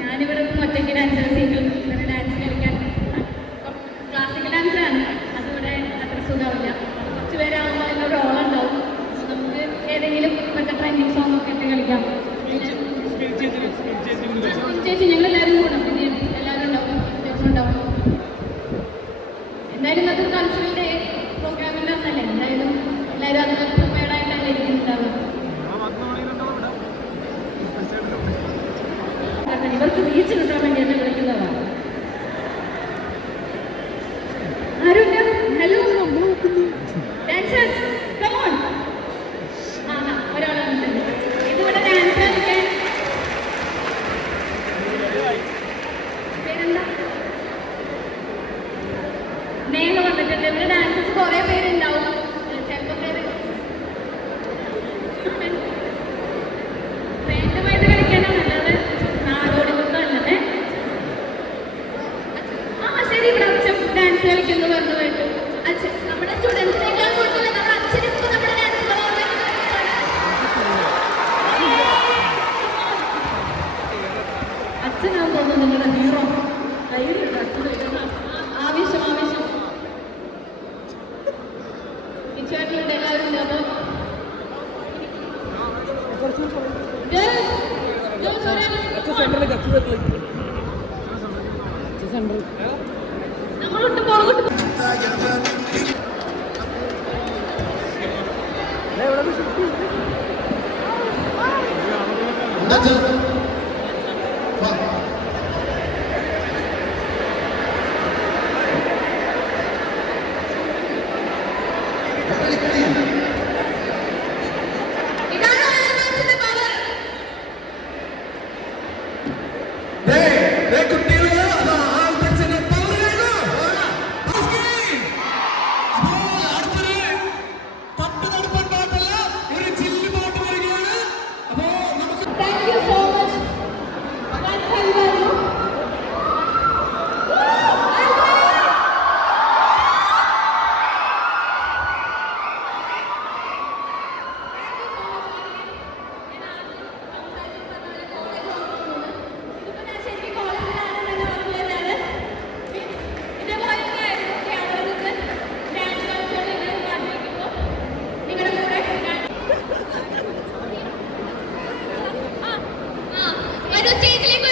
ഞാനിവിടെ ഒറ്റയ്ക്ക് dance single dance കളിക്കാൻ ക്ലാസിക്കൽ ഡാൻസാണ് അതിവിടെ അത്ര സുഖമില്ല. കുറച്ച് പേരാകുമ്പോൾ അതിന്റെ റോൾ ഉണ്ടാവും. നമുക്ക് ഏതെങ്കിലും മറ്റേ ട്രെൻഡിങ് സോങ് ഒക്കെ ഇട്ട് കളിക്കാം. ചേച്ചി ഞങ്ങൾ എല്ലാവരും കൂടെ എല്ലാവരും ഉണ്ടാവും ഉണ്ടാവും. എന്തായാലും അതൊരു കൾച്ചറിന്റെ പ്രോഗ്രാമിന്റെ അന്നല്ലേ എന്തായാലും എല്ലാവരും അതിനകത്ത് പ്രിപ്പയർഡായിട്ടാണ് ഇരിക്കുന്നുണ്ടാവുക. ഇവർക്ക് ബീച്ച് കിട്ടാൻ വേണ്ടി എന്നെ വിളിക്കുന്നതാണ് ആരുമില്ല ഹലോ കമോൺ ചിലപ്പോൾ ഇച്ചുവാട്ടിലുണ്ട് എല്ലാവരും ഉണ്ട് അപ്പോൾ Girls, girls വരൂ സ്റ്റേജിലേക്ക്